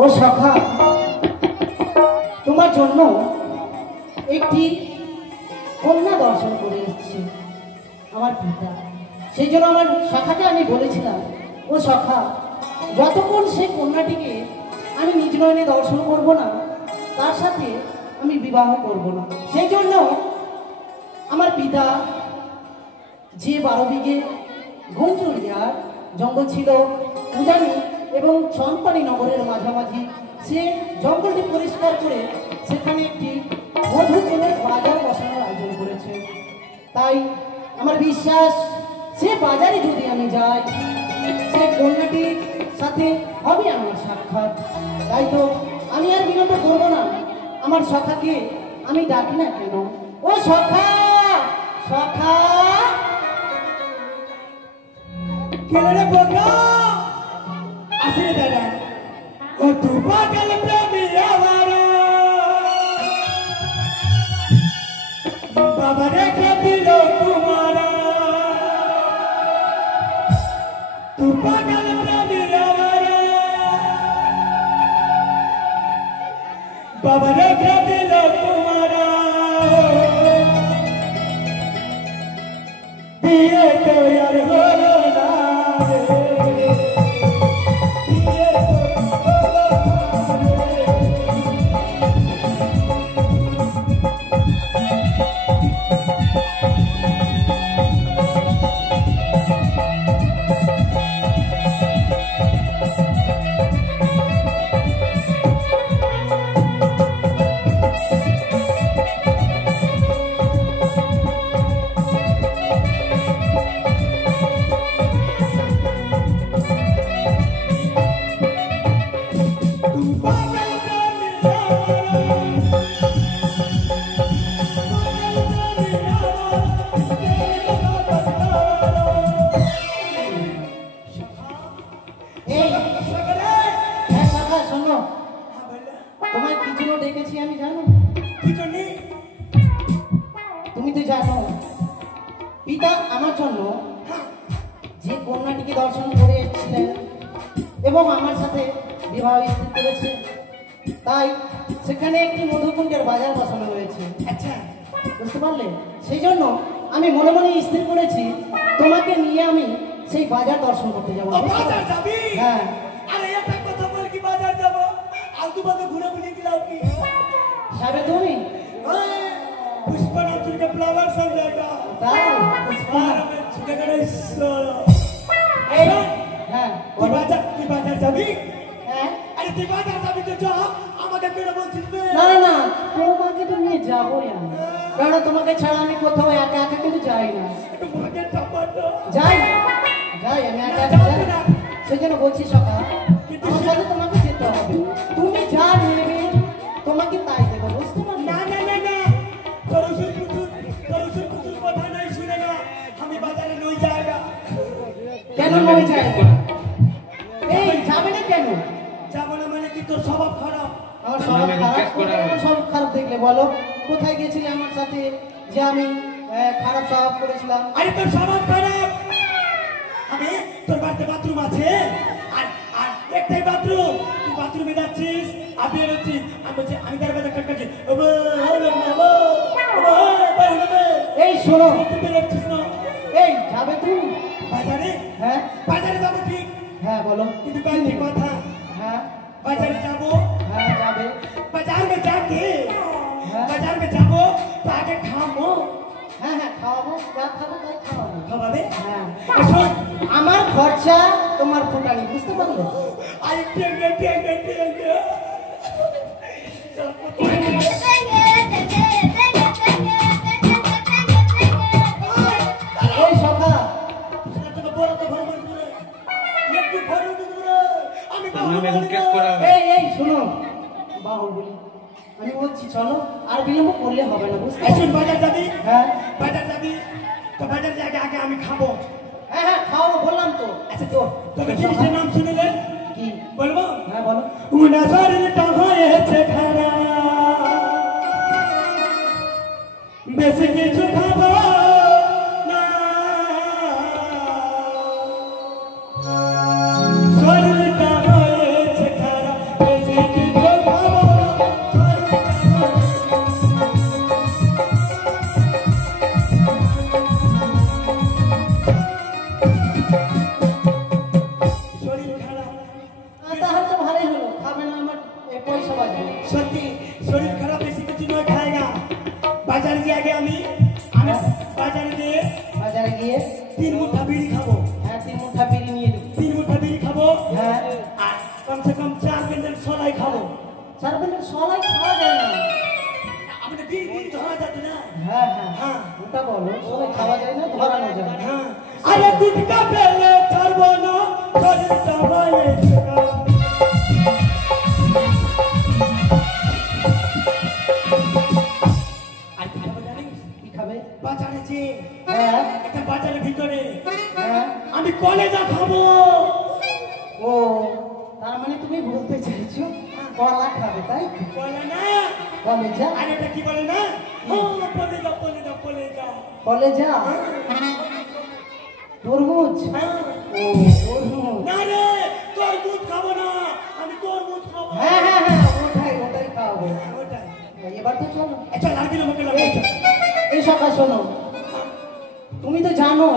ও সখা, তোমার জন্য একটি কন্যা দর্শন করে এসেছে আমার পিতা। সেই জন্য আমার সখাকে আমি বলেছিলাম, ও সখা, যতক্ষণ সেই কন্যাটিকে আমি নিজ নয়নে দর্শন করব না, তার সাথে আমি বিবাহ করব না। সেই জন্য আমার পিতা যে 12 বিঘে ঘুমচুরিয়ার জঙ্গল ছিল উজানি এবং চম্পানি নগরের মাঝামাঝি, সে জঙ্গলটি পরিষ্কার করে সেখানে একটি মধুকুলের বাজার বসানোর আয়োজন করেছে। তাই আমার বিশ্বাস, সে বাজারে যদি আমি যাই, সে কন্যাটির সাথে হবে আমার সাক্ষাৎ। তাই তো আমি আর বিলম্ব করবো না, আমার সখাকে আমি ডাকি না কেন। ও সখা, সখা, কেলে বোকা আসে দাদা, ও তু পাগল প্রেমী আওয়ারা, বাবা রেখে দিল তোমারা, তু পাগল প্রেমী আওয়ারা, বাবা রেখে দিল তোমারা, বিয়ে তো यार হলো না রে, বিয়ে তো হলো না রে। তুমি তো জানো পিতা আমার জন্য যে কন্যাটিকে দর্শন করে এসেছিলেন এবং আমার সাথে বিবাহ স্থির করেছে, তাই সেখানে একটি মধুকুণ্ডের বাজার বসানো হয়েছে। আচ্ছা, বুঝতে পারলে? সেই জন্য আমি মনে মনে স্থির করেছি তোমাকে নিয়ে আমি সেই বাজার দর্শন করতে যাবো। বাজার যাবি? হ্যাঁ। আরে এটা কথা বল কি বাজার যাব? আলতু বাজে ঘুরে ঘুরে গেলাও কি? যাবে তুমি? पुष्पराज के फ्लावर सब जाएगा पुष्पराज में छिड़के হ্যাঁ তুই বাজার যাবি? হ্যাঁ। আরে তুই বাজার যাবি তো যা, আমাকে কেন বলছিস? না না না, তোমাকে তো নিয়ে যাবোই আমি, কারণ তোমাকে ছাড়া আমি কোথাও একা একা কিন্তু যাই না। একটু মাকে টমাটো যাই যাই আমি একা একা যাই না, সেই জন্য বলছি সকাল আমার সাথে তোমাকে যেতে হবে। তুমি যা নেবে তোমাকে তাই দেবো, বুঝতে পারলে? না না না না, করুসুর পুতুল কথা নাই শুনেগা, আমি বাজারে নই যায়গা। কেন নই যায়গা? এই যাবে না কেন? যাবো না মানে কি তোর স্বভাব খারাপ? আমার স্বভাব খারাপ? সব খারাপ দেখলে বলো, কোথায় গেছিলে আমার সাথে যে আমি খারাপ স্বভাব করেছিলাম? আরে তোর স্বভাব খারাপ। আমি তোর বাড়িতে বাথরুম আছে, আর আর একটাই বাথরুম, তুই বাথরুমে যাচ্ছিস, আমি বেরোচ্ছি, আমি বলছি আমি তার বাজার কাটছি, এই শোনো, তুই বেরোচ্ছিস না? এই যাবে তুমি বাজারে? হ্যাঁ বাজারে যাবো ঠিক, হ্যাঁ বলো কিন্তু বাড়িতে কথা, হ্যাঁ बाजार जाबो, হ্যাঁ যাবে बाजार में जाके हाँ? बाजार में जाबो तो आगे खामो, হ্যাঁ হ্যাঁ খাওয়াবো, যা খাবো তাই খাওয়াবো। খাওয়াবে? হ্যাঁ এসো আমার খরচা তোমার ফুটানি, বুঝতে পারলে? আই টেঙ্গে টেঙ্গে টেঙ্গে ওই সখা, সেটা তো বড় তো ভরমান করে একটু ভরমান করে আমি এই এই শোনো বাহুবলি, আমি বলছি চলো, আর বিলম্ব করলে হবে না, বুঝতে এসো পারলে? বাজার যাবি? হ্যাঁ বাজার যাবি তো বাজার জায়গা আগে আমি খাবো। হ্যাঁ হ্যাঁ খাওয়াবো বললাম তো। আচ্ছা তো তবে জিনিসের নাম শুনলে কি বলবো? হ্যাঁ বলো। উনাশারিটা হয়েছে খারা, বেশি কিছু খাবো না, শরীরটা হয়েছে খারা, বেশি 3 মুঠা বিড়ি খাবো। হ্যাঁ 3 মুঠা বিড়ি নিয়ে নেব। 3 মুঠা বিড়ি খাবো। হ্যাঁ আর কমসে কম 4 প্যাকেট সলাই খাবো। 4 প্যাকেট সলাই খাওয়া যায় না। আমাদের বিড়ি ধরা যাবে না। হ্যাঁ হ্যাঁ হ্যাঁ ওটা বলো, সলাই খাওয়া যায় না, ধরানো যায় না। হ্যাঁ আরে গুটকা পেলে ছাড়বো না শরীরটা বাইরে বাজারে যে হ্যাঁ একটা বাজারের ভিতরে হ্যাঁ আমি কলেজা খাবো। ও তার মানে তুমি বলতে চাইছো কলা খাবে, তাই তো? বলে না কলেজা? আরে এটা কি বলে না ও কলেজা কলেজা কলেজা কলেজা তরমুজ? হ্যাঁ। ও তরমুজ। না রে তরমুজ খাবো না, আমি তরমুজ খাবো। হ্যাঁ হ্যাঁ হ্যাঁ ওটাই খাওয়াবো। হ্যাঁ, ওটাই। এবার তো চলো। আচ্ছা লাগিয়ে মুখে এই লাগাই। এই সকাল শোনো, তুমি তো জানো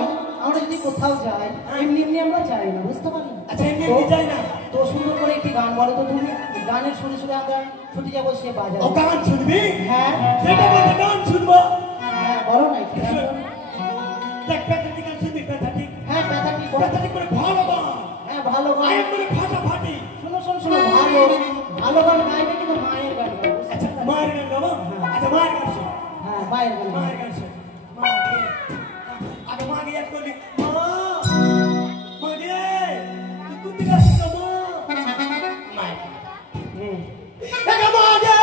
আমরা যদি কোথাও যাই এমনি এমনি আমরা যাই না, বুঝতে পারলে? আচ্ছা এমনি এমনি যাই না। তো সুন্দর করে একটি গান বলো তো তুমি, গানের শুনে শুনে আমরা ছুটে যাবো সে বাজার। ও গান শুনবি? হ্যাঁ সেটা বলে গান শুনবো। হ্যাঁ বলো না একটু গান বলো। দেখ প্যাথাটিক গান শুনবি প্যাথাটিক। হ্যাঁ প্যাথাটি বলো। প্যাথাটিক করে ভালো গান। হ্যাঁ ভালো গান। আয় করে ফাটাফাটি। শোনো শোনো শোনো, ভালো ভালো গান গাইবে কিন্তু মায়ের গান গাইবে, বুঝতে আচ্ছা পারলে? মায়ের গান গাবো? আচ্ছা মায়ের গান শোন। হ্যাঁ মায়ের গান মায়ের গাইবে। গান শোন। মাকে আগে মাকে ইয়াদ করলি। মা মাকে তুই কুত্তি গাছ মা মায়ের হুম। একা মাকে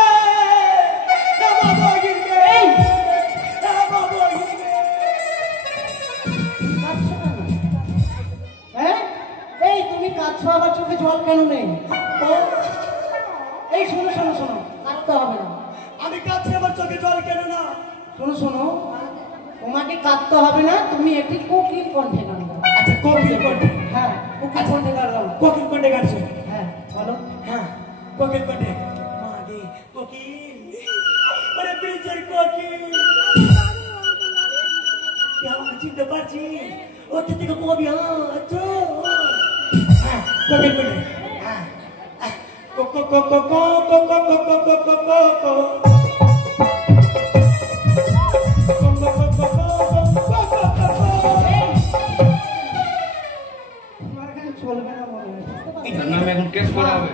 না বাবা গিরগে এই! না বাবা গিরগে। কাঁদছো কেন? হ্যাঁ এই তুমি কাঁদছো, আবার চোখে জল কেন নেই? এই শোনো শোনো শোনো, কাঁদতে হবে না। আমি কাছে আমার চোখে জল কেন না? শোনো শোনো, তোমাকে কাঁদতে হবে না, তুমি একটি কোকিল কণ্ঠে গান গাও। আচ্ছা কোকিল কণ্ঠে। হ্যাঁ কোকিল কণ্ঠে গান গাও। কোকিল কণ্ঠে গান শোন। হ্যাঁ বলো। হ্যাঁ কোকিল কণ্ঠে। মাগে কোকিল আরে ব্রিজের কোকিল তুই আমাকে চিনতে পারছিস? ও থেকে কবি আছো। হ্যাঁ কোকিল কণ্ঠে। হ্যাঁ কো কো কো কো কো কো কো কো কো কো কো কো কো তোমার গান চলবে না মনে হয়, বুঝতে পারলে? এটার নামে এখন কেস করা হবে।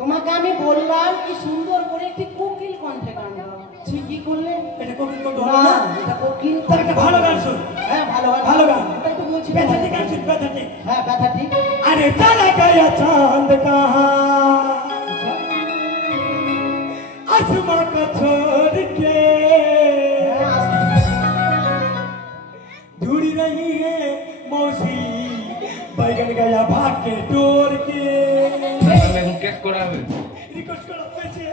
তোমাকে আমি বললাম কি সুন্দর করে একটি কোকিল কণ্ঠে গান গাও, তুমি কি করলে? এটা কোকিল কণ্ঠে না হলো না? এটা কোকিল তার একটা ভালো গান শোন। হ্যাঁ ভালো গান ভালো গান। ওটাই তো বলছি। ব্যথাটি গান শোন ব্যথাটি। হ্যাঁ ব্যথা ঠিক। अरे चला गया चांद कहाँ आसमां को छोड़ के ढूंढ रही है मौसी बैगन गया भाग के तोड़ के এটার নামে এখন কেস করা হবে। रिक्वेस्ट करो पैसे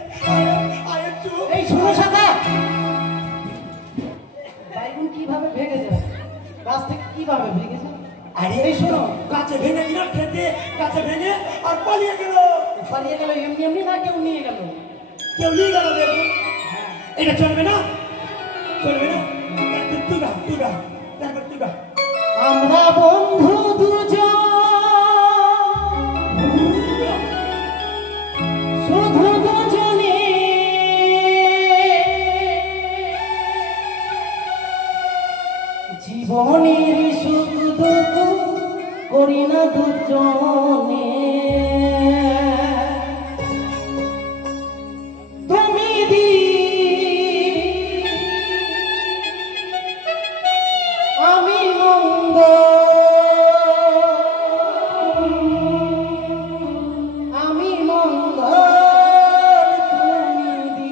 आए तू এই শোনো শাখা, বাইগুন কিভাবে ভেঙে যায়, গাছ থেকে কিভাবে ভেঙে যায়? अरे এই শোনো, কাছে ভেঙে ইনার খেতে কাছে ভেঙে আর পালিয়ে গেল পালিয়ে গেল এমনি এমনি না কেউ নিয়ে গেল? কেউ নিয়ে গেল দেখো এটা চলবে না চলবে না তুগা তারপর তুগা আমরা বন্ধু দুজন শুধু দুজনে জীবনের সুখ দুঃখ করি না দুজনে, তুমি দিন আমি মন্দ, আমি মন্দ তুমি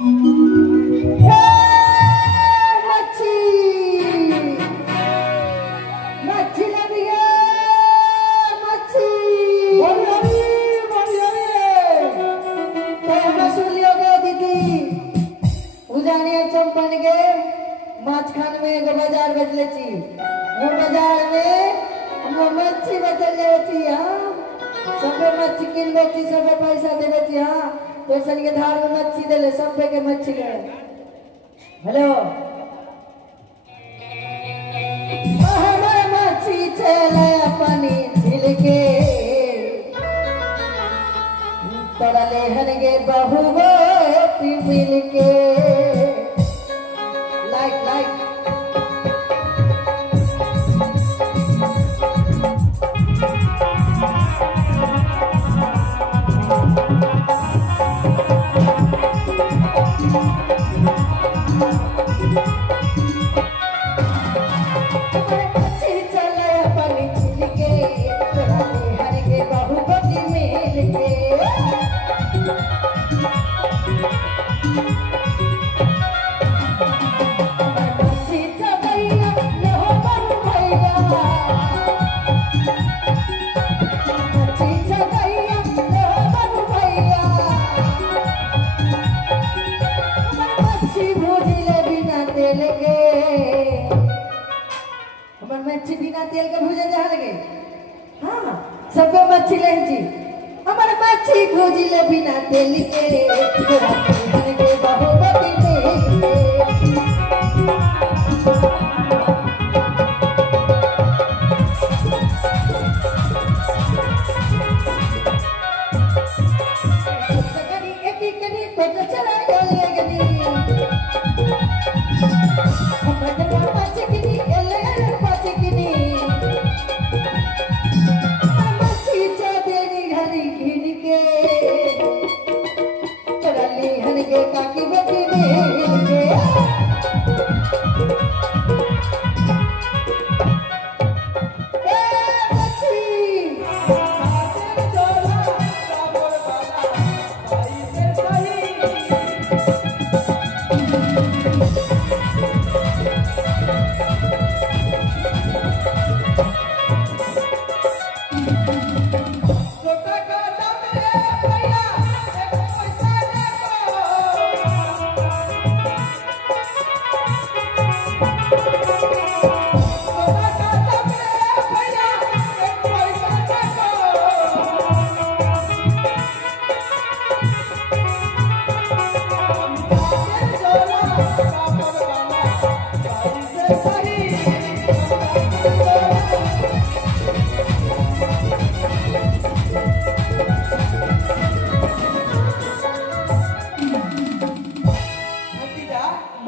मच्छी मच्छी लगी है मच्छी सुन लियोगे दीदी उजानी चंपन के माछ खान में एगो बाजार बदले छी वो बाजार में हम मच्छी बदल छी हां सबे मच्छी किन बेची सबे पैसा दे बेची हां तो सन के धार में मच्छी देले सबे के मच्छी ले हेलो हमारे मच्छी चले अपनी झील के तड़ले हनगे बहुवो मिल के लाइक लाइक मच्छी बिना तेल के भूजे जा लगे हाँ सब मच्छी ले जी हमारे मच्छी भूजी ले बिना तेल के बहुमती काकी बेटी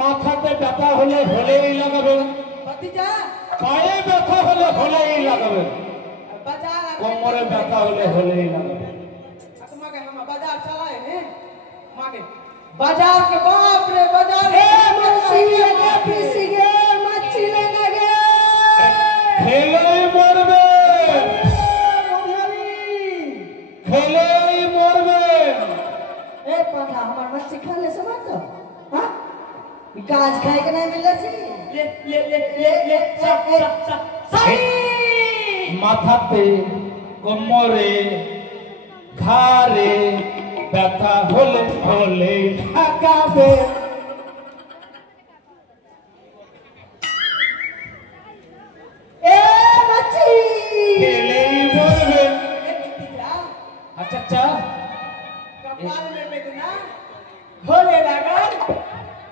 মাথাতে ব্যথা হলে হলেই লাগাবে भतीजा পায়ে ব্যথা হলে হলেই লাগাবে बाजार কোমরে ব্যথা হলে হলেই লাগাবে मागे हम बाजार चलाए ने मागे बाजार के बाप रे बाजार मच्छी लगे पीसी गे मच्छी लगे খেলেই মরবে খেলেই মরবে ए पाठा हमार मच्छी खा ले समझ तो हां काज खाए के नहीं मिलला सी ले सही মাথাতে কোমরে ঘাড়ে ব্যথা হলে হলেই লাগাবে ए मच्छी খেলেই মরবে भतीजा আচ্ছা আচ্ছা कपाल में बेदना होले लगा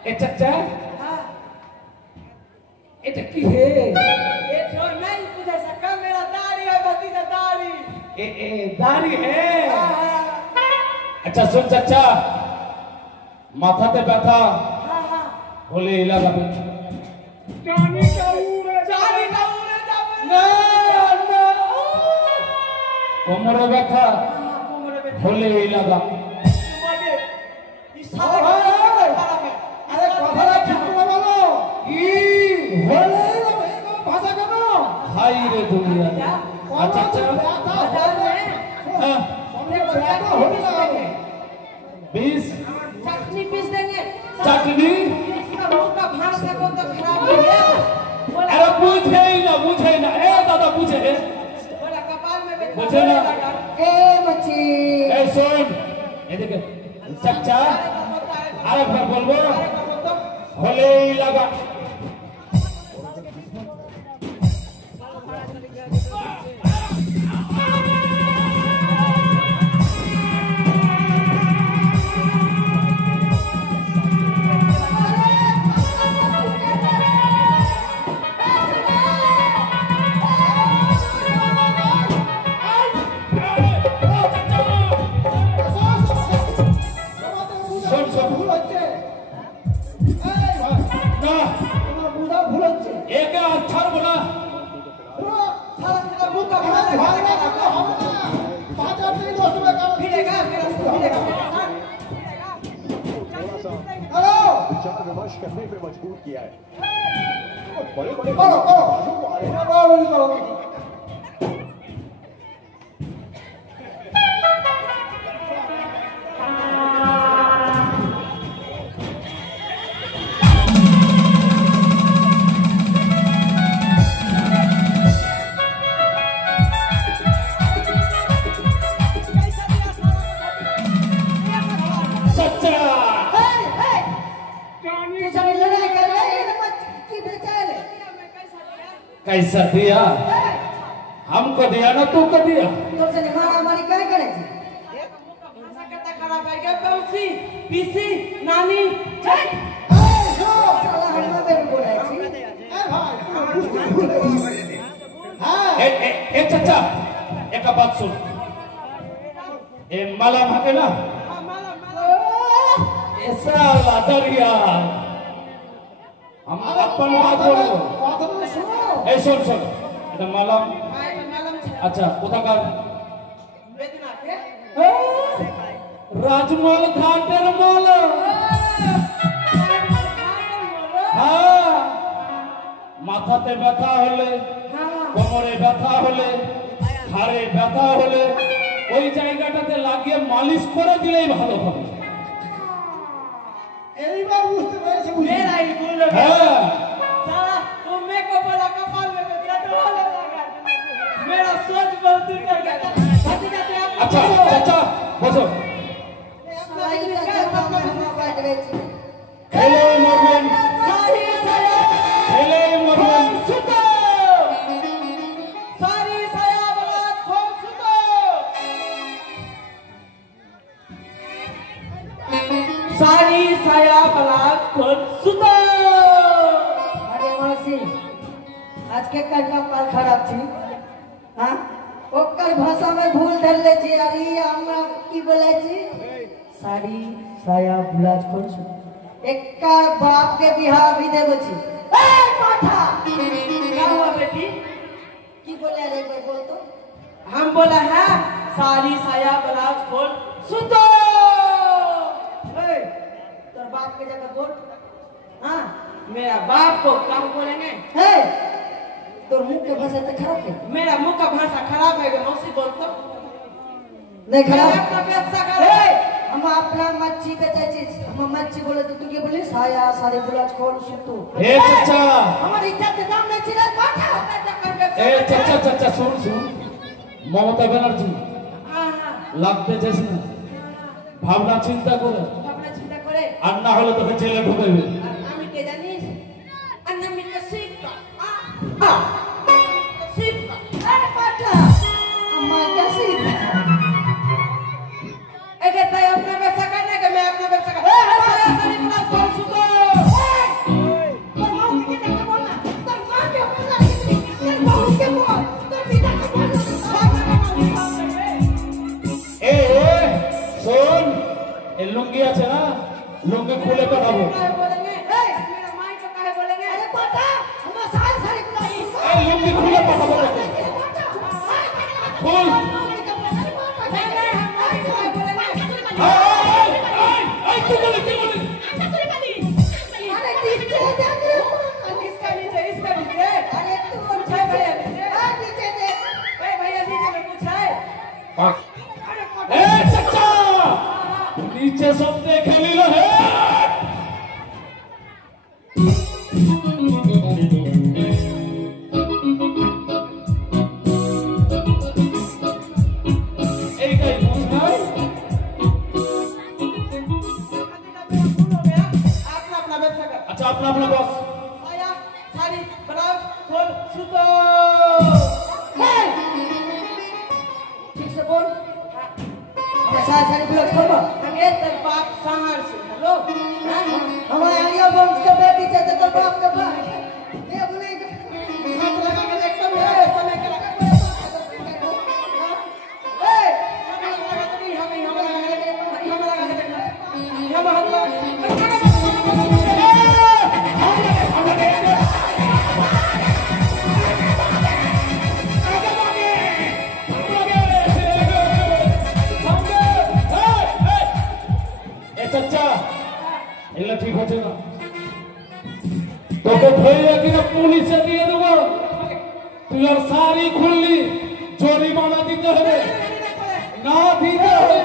এ চাচা हां এটা কি হে ये जो नहीं पूछा सका मेरा दाढ़ी है भतीजा दाढ़ी ए दाढ़ी है हां अच्छा सुन चाचा মাথাতে ব্যথা हां हां হলে লাগাবে जानी का उड़े जावे না না কোমরে ব্যথা हां कोमरे में হলে লাগা मागे इस सारे আরে কথাটা ঠিক করে বলো কি হলে লাগা ভাষা কেন হাই রে দুনিয়া আচ্ছা আচ্ছা बाजार में হ্যাঁ हमने बताया हो गया 20 चटनी पीस देंगे चटनी इसका मुंह का भाषा को तो खराब हो गया। बोला अरे बुझे ना ए दादा बुझे बोला कपाल में बैठा बुझे ना ए मच्छी ए सुन ये देख चच्चा अरे फिर बोलबो होले ही लगा एक अच्छा बोला विचार विमर्श करने पे मजबूर किया है। बड़े बड़े बाजू को आ रहे हैं। कैसा दिया हमको दिया ना तू को दिया तुमसे मारामारी क्या करे भाषा कितना खराब है क्या पौसी पीसी नानी चल साला हमरा पे बोला छी ए चाचा एक बात सुन ए माला भागे ना ऐसा लादरिया हम अपन बात बोलो ए सुन सुन এটা মালাম अच्छा কোথা কার রাজমহল ঘাটের মাল হ্যাঁ মাথাতে ব্যথা হলে কোমরে ব্যথা হলে ঘাড়ে ব্যথা হলে ওই জায়গাটাতে লাগিয়ে মালিশ করে দিলেই ভালো হবে এইবার বুঝতে পেরেছি मेरा ही बोल रहा হ্যাঁ साला तुम मेरे को बोला कपाल में बैठा तो वाला लगा मेरा सोच बहुत दूर कर गया जाते जाते आप আচ্ছা চাচা বসো हेलो मरवन सारी साया हेलो मरवन सुतो सारी साया वाला खोल सुतो सारी साया वाला खोल सुतो अरे मौसी आज के कपाल खराब थी हाँ ओकर भाषा में भूल धरले छी अरे हमरा की बोले छी साड़ी साया ब्लाउज खोल सुतो एकर बाप के बिहार भी देबो छी ए पाठा क्या हुआ बेटी की बोले रे कोई बोल तो हम बोला है साड़ी साया ब्लाउज खोल सुतो ए तोर बाप के जगह बोल हां मेरा बाप को क्या बोलेंगे है तोर मुंह के भाषा तो खराब है मेरा मुंह का भाषा खराब है मौसी बोल तो नहीं खराब अपना व्यवसाय कर हम अपना मच्छी बेचे चीज हम मच्छी बोले तो तू क्या बोले साया सारे ब्लाउज खोल सुतो ए चाचा हमारी इज्जत के दाम नहीं चिरा माथा अपना चक्कर में ए चाचा चाचा सुन सुन ममता बनर्जी हां हां লাগতে যাস না ভাবনা চিন্তা করে अपना चिंता करे আর না হলে তোকে জেলে ঢুকাইবে আমি কে জানিস अन्ना मिट्टा सीखा सीखा अरे पाटा अम्मा क्या सीखा अगर तय अपना व्यवसाय करने के मैं अपना व्यवसाय कर साया सारी क्लास खोल सुतो पर मां के जगह बोलना तर मां के बोलना तर बहू के बोल तर पिता के बोल এ শোন এই লুঙ্গি আছে না লুঙ্গি খুলে পাঠাবো काय बोलेंगे मेरा माई को काहे बोलेंगे अरे पाटा हम सारी सारी क्लास এই লুঙ্গি খুলে পাঠাবো খুল এই কি বলে কি বলে এ চাচা নিচে সব দেখে নিল হে अपना अपना बॉस आया साड़ी बनाओ खोल सुतो ठीक से बोल सारी सारी ब्लॉग छोड़ो अरे तेरे बाप संहार से हेलो हमारे आलिया बम के बेटी से तो बाप का भाई ये बोले हाथ लगा के देखता हूँ समय के लगा चाचा এগুলো ঠিক হচ্ছে না তোকে ধরে কিনা পুলিশে দিয়ে দেবো তুই আর শাড়ি খুললি জরিমানা দিতে হবে না দিতে হবে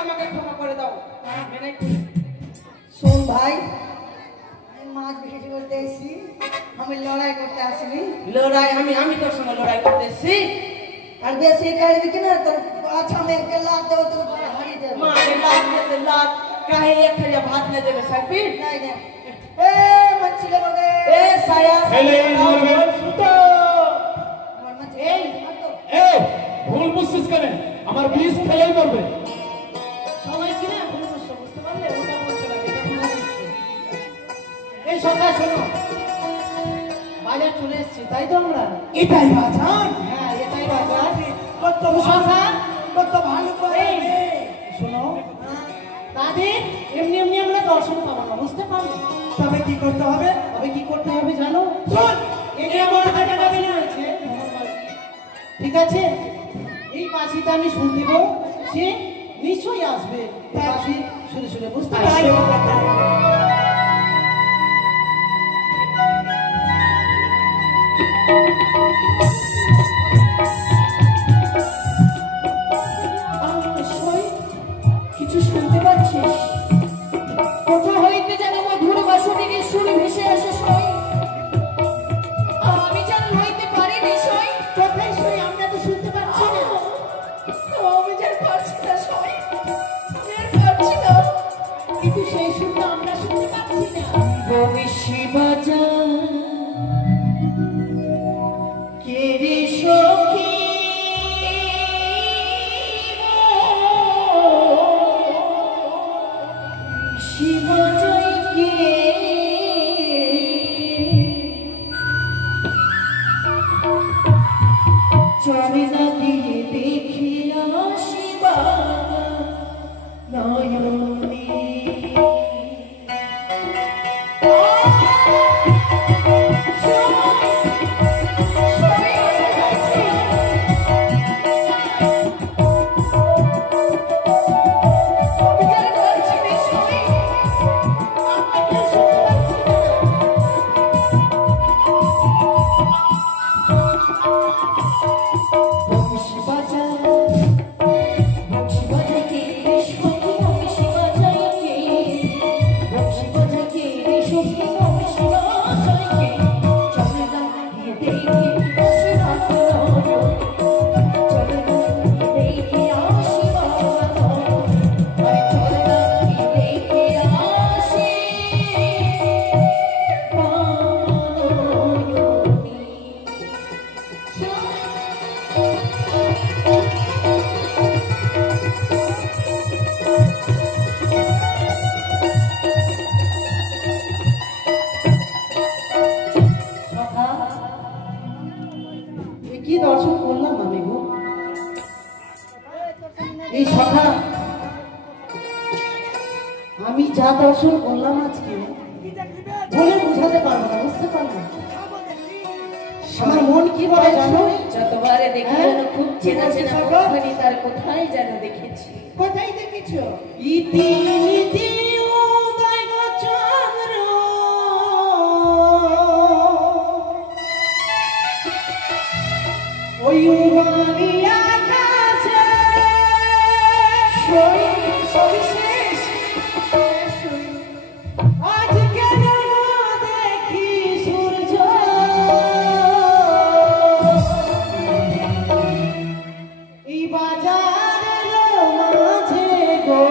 আমাকে ক্ষমা করে দাও মেনে सुन भाई আমি মাছ বিক্রি করতে এসেছি আমি লড়াই করতে আসিনি লড়াই আমি তোর সঙ্গে লড়াই করতেছি আর বেশি করবি কিনা তো अच्छा में के लात देबो तो हारी देबो मारे लात में से लात काहे एक थरिया भात में देबे सकबी नहीं नहीं ए मच्छी ले बगे ए साया हेले मरबे सुतो আমার মच्छি এই এ ভুল বুঝছিস কেন আমার বিষ খেলেই মরবে সবাই কিনা ভুল বুঝছো বুঝতে পারলে ওটা বলছো না এটা ভুল বুঝছো এই সকাল শোনো বাজার চলে এসেছি তাই তো আমরা এটাই বাজান হ্যাঁ এটাই বাজার কত সখা কত ভালো করে শোনো তাদের এমনি এমনি আমরা দর্শন পাবো না বুঝতে পারলে তবে কি করতে হবে তবে কি করতে হবে জানো শোন এই যে আমার হাতে টাকা রয়েছে ঠিক আছে এই পাশিটা আমি শুন দিব সে নিশ্চয়ই আসবে পাশি শুনে শুনে বুঝতে পারছো কিছু শুনতে পাচ্ছিস কোথা হইতে যেন মধুর বাসুদেবের সুর ভেসে আসে সই আমি যেন হইতে পারি বিষয় কোথায় শুই আমরা তো শুনতে পাচ্ছি না আমি যেন পারছি না সই আমি আর পারছি না কিন্তু সেই সুরটা আমরা শুনতে পাচ্ছি না বংশী বাজা কে রে সখী চলে না দিয়ে দেখিয়া শিবা নয়নে কি দর্শন করলাম আমি গো এই সখা আমি যা দর্শন করলাম আজকে বলে বুঝাতে পারবো না বুঝতে পারবো আমার মন কি বলে জানো যতবারে দেখি যেন খুব চেনা চেনা কোথায় তার কোথায় যেন দেখেছি কোথায় দেখেছো ইতি ইতি উদয় চন্দ্র ওই উড়ালি আকাশে সবিশেষ আজ কেন দেখি সূর্য এই বাজারের মাঝে গো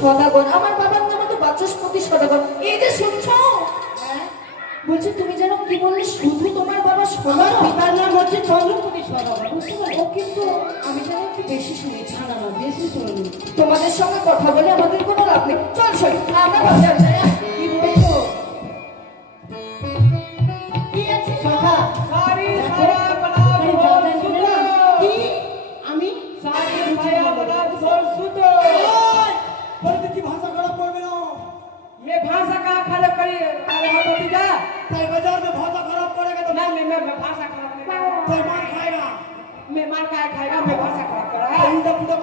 সদাগর আমার বাবার নাম তো বাচস্পতি সদাগর। এই যে শুনছো বলছি তুমি যেন কি বললে শুধু তোমার বাবা সদাগর, পিতার নাম হচ্ছে চন্দ্রপতি সদাগর, বুঝতে পারো? কিন্তু আমি যেন একটু বেশি শুনেছি। না না বেশি শুনিনি। তোমাদের সঙ্গে কথা বলে আমাদের কোনো লাভ নেই। চল চল আমরা বাজার যাই। কি বলছো? কি আছে সখা? সারি সায়া ব্লাউজ ফল সুতো। কি আমি সারি সায়া ব্লাউজ ফল সুতো। পরিচিতি ভাষা খারাপ করবে না। मैं भाषा का खराब करी अरे हम भतीजा तेरे बाजार में भाषा खराब करेगा तो नहीं मैं भाषा खराब नहीं करूंगा। तो मार खाएगा। मैं मार खाएगा मैं भाषा खराब कर रहा है। उल्टा पुल्टा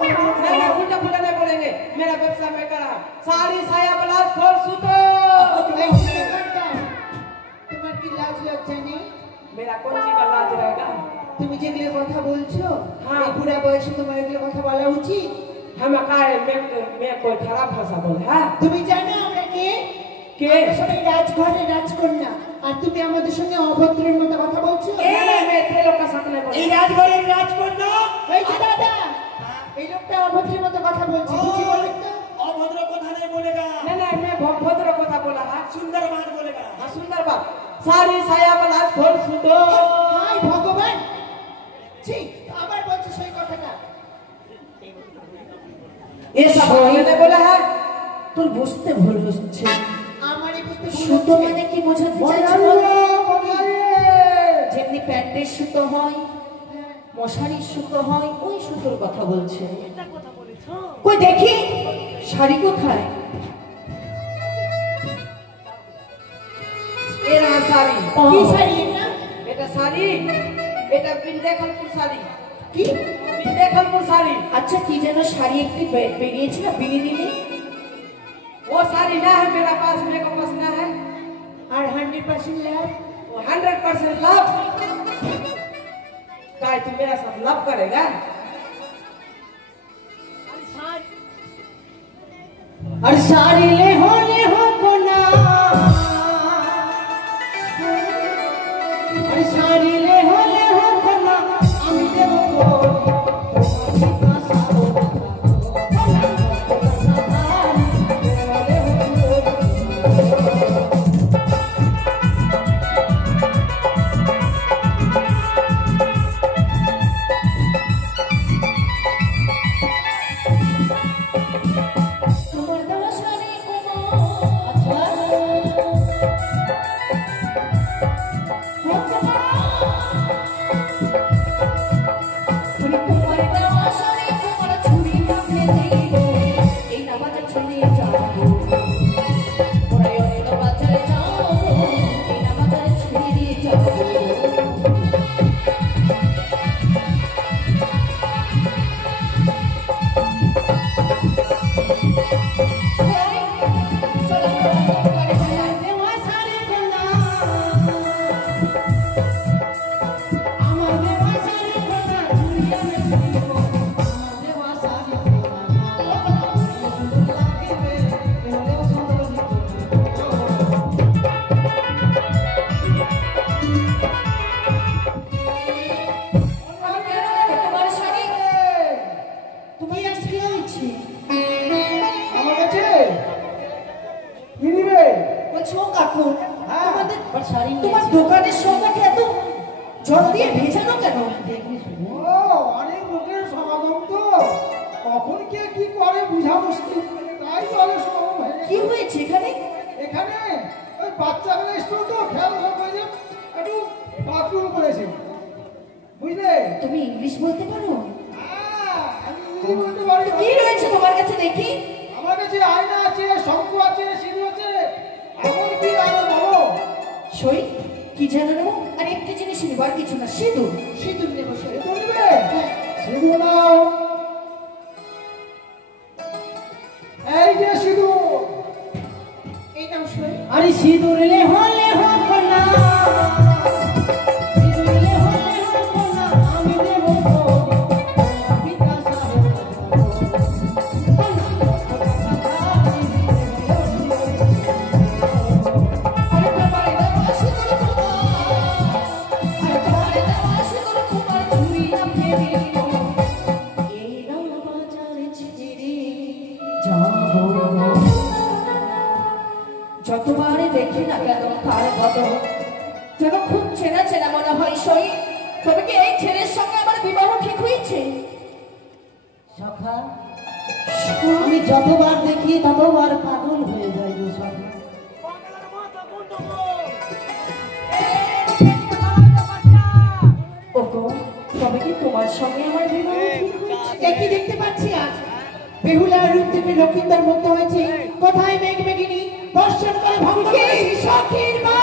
नहीं उल्टा पुल्टा नहीं बोलेंगे। मेरा व्यवसाय मैं कर रहा। साड़ी साया ब्लाउज फॉल सूतो। তোমার কি লাজ লজ্জা নেই? मेरा कौन सी का लाज रहेगा? তুমি যেগুলো কথা বলছো হ্যাঁ। এই বুড়া বয়সে তোমার এগুলো কথা বলা উচিত? हम का मैं कोई खराब भाषा बोले है? তুমি জানো আমরা কে? কে? আমরা সবাই রাজঘরে রাজকন্যা, আর তুমি আমাদের সঙ্গে অভদ্রের মতো কথা বলছো। मैं तेरे लोग का साथ नहीं बोलूंगा। এই রাজঘরের রাজকন্যা এই যে দাদা এই লোকটা অভদ্রের মতো কথা বলছে, বুঝি বলেন তো? अभद्र कथा नहीं बोलेगा। नहीं मैं भद्र कथा बोला है। सुंदर बात बोलेगा। हाँ सुंदर बात। साड़ी साया ब्लाउज फॉल सूतो। হাই ভগবান, ছি আবার বলছো সেই কথাটা। ऐसा मैंने बोला है তোর বুঝতে ভুল হচ্ছে। আমারই বুঝতে সুতো মানে কি বোঝাতে চাইছো বল? যেমনি প্যান্টের সুতো হয়, মশারির সুতো হয়, ওই সুতোর কথা বলছে। কই দেখি শাড়ি কোথায়? ये रहा साड़ी কি শাড়ি এটা? बेटा साड़ी बेटा बिंदेखलपुर साड़ी কি? बिंदेखलपुर साड़ी আচ্ছা কি যেন শাড়ি একটি বেরিয়েছে না বিনিদিনে? वो साड़ी ना है मेरा पास, मेरे को पास ना है। আর 100% ল্যাব। वो 100% लव। काय तू मेरा साथ लव करेगा? আর শাড়ি লে हो कोना, আর শাড়ি লে हो कोना, আমি দেব তোমার দেওয়া শাড়ি কোমল। তোমার দেওয়া শাড়ি কোমল ছুরি কাঁপতে দেইব, এই না বাজার চলে যাবো, ওরা অন্য বাজারে যাবো, এই না বাজারে ছুরি দিয়ে যাবো। দেওয়া শাড়ি কোনা, আমার দেওয়া শাড়ি কোনা, দুনিয়া মে দিব, আমার দেওয়া শাড়ি কোনা, সুন্দর লাগবে, এলেও সুন্দর তোমার শাড়ি তোমার আজকে হয়েছে আমার কাছে কি নিবে? বলছো কাকু তোমাদের আর শাড়ি তোমার দোকানের সঙ্গে এত জল দিয়ে ভেজানো কেন? ও অনেক লোকের সমাগম তো, কখন কে কি করে বুঝা মুশকিল, তাই চলে সমাগম হয়ে কি হয়েছে এখানে? এখানে ওই বাচ্চাগুলো স্কুল তো খেয়াল করে একটু বাথরুম করেছে, বুঝলে? তুমি ইংলিশ বলতে পারো? আমি ইংরেজি বলতে পারি না। কি রয়েছে তোমার কাছে দেখি? আমার কাছে আয়না আছে, শঙ্কু আছে, সিঁদুর আছে, এমন কি আরো বলো? সই কি জানো নেবো? আর একটা জিনিস নেবো, আর কিছু না, সিঁদুর। সিঁদুর নেবো সই। সিঁদুর নিবে? সিঁদুর নাও, এই যে সিঁদুর। এই নাও সই। আরে সিঁদুর লে हो कोना, সিঁদুর লে हो कोना, আমি দেব পিতা সাহেব। আরে তোমার দেওয়া সিঁদুর তোমার, আরে তোমার দেওয়া সিঁদুর তোমার ছুরি কাঁপতে দেইব, এই না বাজারে ছেড়ে যাবো। যতবারে দেখি না কেন তার বদল যেন খুব চেনা চেনা মনে হয় সই। তবে কি এই ছেলের সঙ্গে আমার বিবাহ ঠিক হয়েছে? সখা, আমি যতবার দেখি ততবার পাগল হয়ে যাই গো সখা। ওগো, তবে কি তোমার সঙ্গে আমার বিবাহ ঠিক হয়েছে? একই দেখতে পাচ্ছি আজ বেহুলার রূপ থেকে লক্ষিন্দার মধ্যে হয়েছে। কোথায় মেঘ মেঘিনী দর্শন করে ভঙ্গ করেছি সখীর মা।